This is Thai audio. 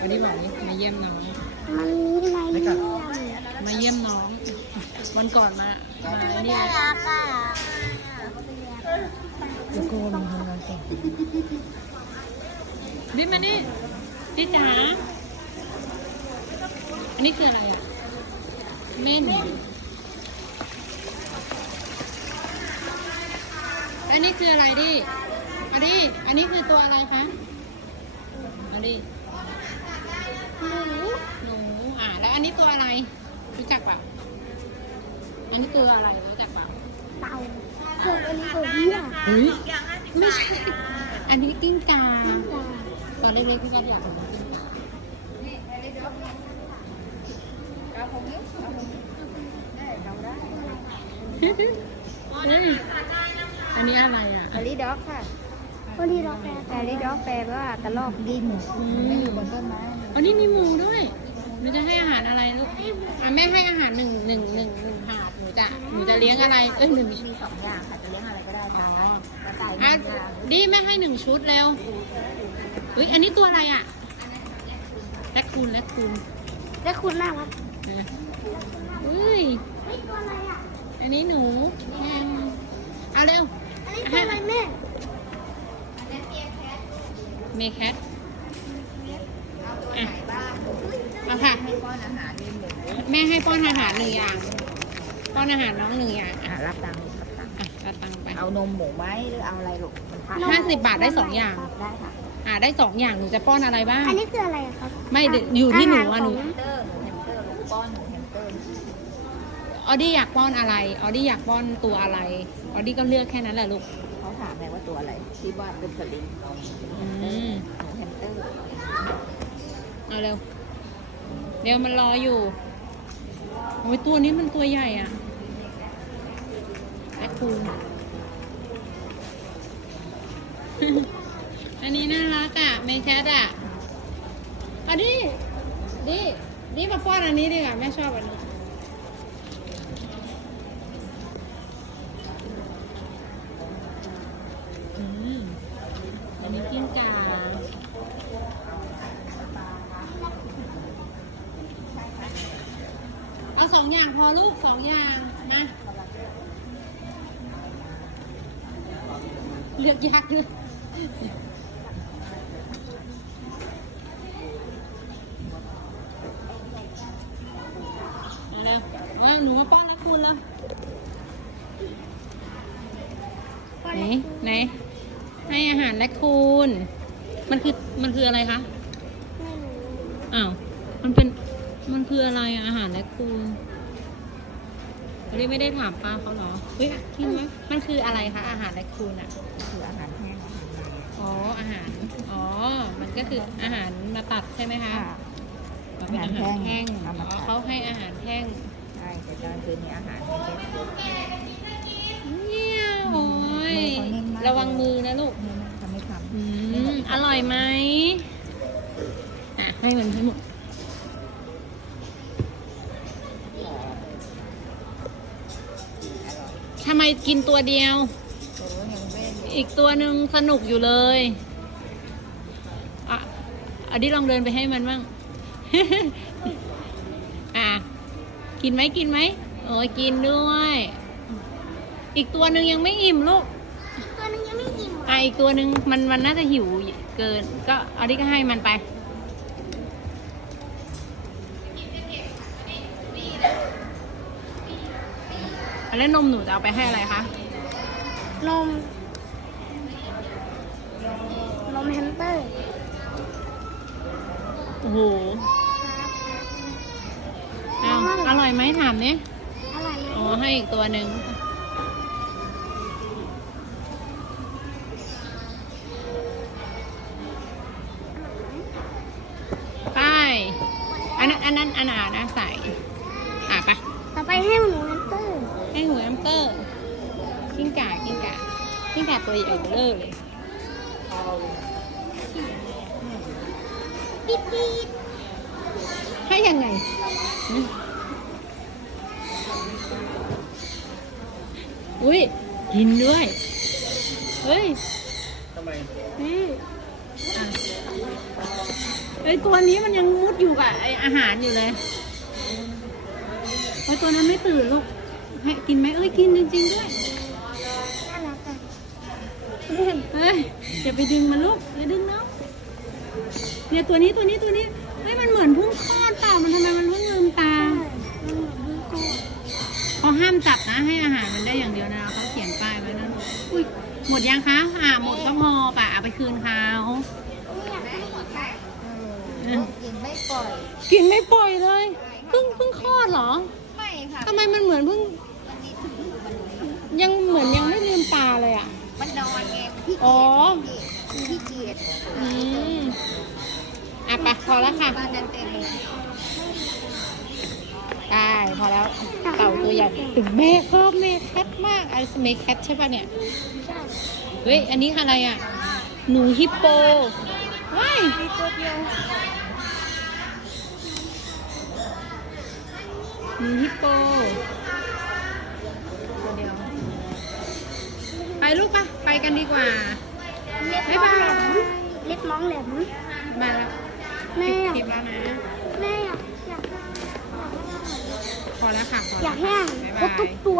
วันนี้บอกนี้มาเยี่ยมน้อง มันมีอะไรเนี่ยมาเยี่ยมน้อง วันก่อนมามาเนี่ยน่ารักอะเดี๋ยวโกนทำงานก่อนบิ๊มมานี่พี่จ๋าอันนี้คืออะไรอะ เม่น อันนี้คืออะไรดิอันนี้อันนี้คือตัวอะไรคะอันนี้ หนู หนู อ่า แล้วอันนี้ตัวอะไร รู้จักเปล่า อันนี้ตัวอะไร รู้จักเปล่า เต่าส่วนอันนี้ตัวเหี้ยเฮ้ย ไม่ใช่ อันนี้กิ้งกาตอนเล็กๆพี่ก็อยากเห็นกิ้งกาเฮ้ยอันนี้อะไรอะแคลรี่ด็อกค่ะ วันนี้เราแปลแคลรี่ด็อกแปลว่ากระรอกดินไม่อยู่บนต้นไม้อันนี้มีหมูด้วยหนูจะให้อาหารอะไรลูกอะแม่ให้อาหารหนึ่งหนึ่งหนึ่งหนึ่งถาดหนูจะหนูจะเลี้ยงอะไรเอ้ยหนึ่งมีสองอย่างค่ะจะเลี้ยงอะไรก็ได้อ๋ค่ะอกระต่ายอะหนึ่งอย่างดีแม่ให้หนึ่งชุดเร็วเฮ้ยอันนี้ตัวอะไรอะแลคคูนแลคคูนและคุณน่ารักเฮ้ย เฮ้ยตัวอะไรอะ อันนี้หนูแฮมเอาเร็ว อันนี้ตัวอะไรแม่ เมแคทอะเอาค่ะ ให้ป้อนอาหารมีหมูแม่ให้ป้อนอาหารหนึ่งอย่าง ป้อนอาหารน้องหนึ่งอย่างอะอะรับตังค์รับตังค์อะกระตังไปเอานมหมูไหมหรือเอาอะไรลูกมันพักห้าสิบบาทได้สองอย่าง ได้ค่ะอะได้สองอย่างหนูจะป้อนอะไรบ้าง อันนี้คืออะไรอะครับไม่เดี๋ยวอยู่ที่หนูอะหนูาารขงเตอร์หนูแฮมสเตอร์ลูกป้อนหนูแฮมสเตอร์ออดี้อยากป้อนอะไร ออดี้อยากป้อนตัวอะไร ออดี้ก็เลือกแค่นั้นแหละลูกเขา ถามไงว่าตัวอะไรที่ว่าเป็นสลิงอืมหนูแฮมสเตอร์เอาเร็ว เดี๋ยวมันรออยู่โอ้ยตัวนี้มันตัวใหญ่อะแอคคูนอันนี้น่ารักอะเมแคทอะเอาดิดิดิมาป้อนอันนี้ดีกว่าแม่ชอบอันนี้ อืม อันนี้กิ้งก่าเอาสองอย่างพอลูกสองอย่างมาเลือกยากเลยมาเร็วว่าหนูมาป้อนรักคุณแล้วไหนไหน ให้อาหารแลคคูน มันคือมันคืออะไรคะไม่รู้อ้าวมันเป็นมันคืออะไรอะอาหารแลคคูนเราได้ไม่ได้ถามป้าเขาเหรอเฮ้ยกินไหมมันคืออะไรคะอาหารแลคคูนอะคืออาหารแห้งอาหารใหม่อ๋ออาหาร อ๋อ มันก็คืออาหารมาตัดใช่ไหมคะค่ะมันเป็นอาหารแห้งเอาอ๋มาอตัดเขาให้อาหารแห้ง ใช่แต่ตอนคืนมีอาหารให้เช็ด เนี่ยโอ้ย มือเขานิ่มมาก ระวังมือนะลูกนี่นะทำไม่ทอืมอร่อยไหมอะให้มันให้หมดทำไมกินตัวเดียวำโอ้ยังเว้นอีกตัวหนึ่งสนุกอยู่เลยอะอันนี้ลองเดินไปให้มันบ้างอะกินไหมกินไหมโอ้ยกินด้วย อีกตัวหนึ่งยังไม่อิ่มลูกตัวนึงยัง ไม่อิ่มอะอีกตัวหนึ่งมันมันน่าจะหิวเกิน ก็เอาดิก็ให้มันไป แล้วนมหนูจะเอาไปให้อะไรคะ นม นมแฮมสเตอร์โอ้โหเอาอร่อยไหมถามเนี่ยอะไรไหมอ๋อให้อีกตัวหนึ่งไปอันนั้นอันนั้นอันนั้นอันนั้นใส่ อะไป ต่อไปให้หนูแฮมสเตอร์ให้หัวแอมเตอร์กิ้งก่ากิ้งก่ากิ้งก่าตัวใหญ่เบ้อเลยปิ๊ดปิ๊ดให้ยังไงอุ้ยกินด้วย เฮ้ยทำไมนี่อะเอไอตัวนี้มันยังมุดอยู่กับไออาหารอยู่เลย ตัวนั้นไม่ตื่นลูก ให้กินไหมเอ้ยกินจริงๆด้วย น่ารักอะเฮ้ยอย่าไปดึงมันลูกอย่าดึงน้องเนี่ยตัวนี้ตัวนี้ตัวนี้เฮ้ยมันเหมือนเพิ่งคลอดเปล่ามันทำไมมันเพิ่งลืมตามันเหมือนเพิ่งโกรธเขาห้ามจับนะให้อาหารมันได้อย่างเดียวนะเขาเขียนป้ายไว้นะลูกอุ้ยหมดยังคะอ่าหมดก็พอป่ะเอาไปคืนเขาอยากให้หมดไหมเออกินไม่ปล่อย กินไม่ปล่อยเลยเพิ่งเพิ่งคลอดเหรอ ไม่ค่ะ ทำไมมันเหมือนเพิ่ง มันมีถุงอยู่มัน ยังเหมือนยังไม่ลืมตาเลยอะ มันนอนไงมันที่ อ๋ เกี อ ยจมันที่เกียจ อืมอะไป พอแล้วค่ะบ้านนั้นเต็มเลยได้พอแล้วเต่าตัวใหญ่ถึงแม่ชอบแม่แคทมากไอสเมคแคทใช่ป่ะเนี่ยใช่เฮ้ยอันนี้อะไรอะ หนูฮิปโปว้ายมีตัวเดียวหนูฮิปโปตัวเดียวไปลูกปะไปกันดีกว่าเล็บบ๊ายมองบายแหลมเล็บมองแหลมมาแล้ว แม่ปิดอยากคลิปแล้วนะ แม่อยากอยากพอแล้วค่ะพออแล้ยาวกให้ค่ะอ่านบ๊ายครบบาทุยกตัว